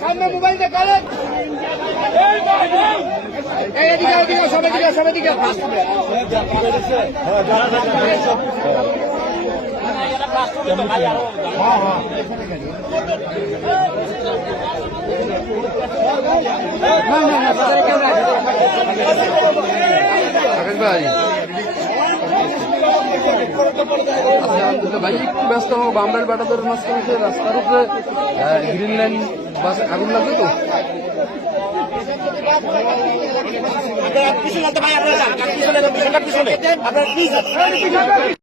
সামনে মোবাইল দেখালেন এদিকে এদিকে সবাই দিকে সবাই দিকে আকাশ ভাই আচ্ছা, ভাই, একটু ব্যস্ত হব বামরাইল বাটাদের মাঝখানে সে রাস্তার উপরে গ্রিন লাইন বাস আগুন লাগবে তো? আপনারা পিছনে